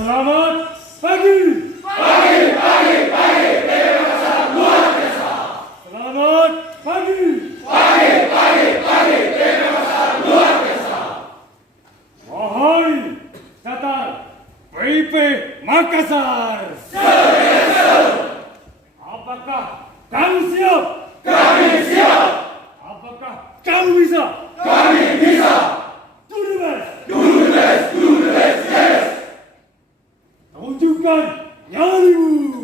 Selamat pagi. Pagi, terima kasih luar biasa. Selamat pagi. Pagi, terima kasih luar biasa. Wahai Tatar PIP Makassar. Apakah kamu siap? Kami siap, Apakah kamu bisa? kami bisa. Do the best. Do the best, yes. Tunjukkan nyalimu.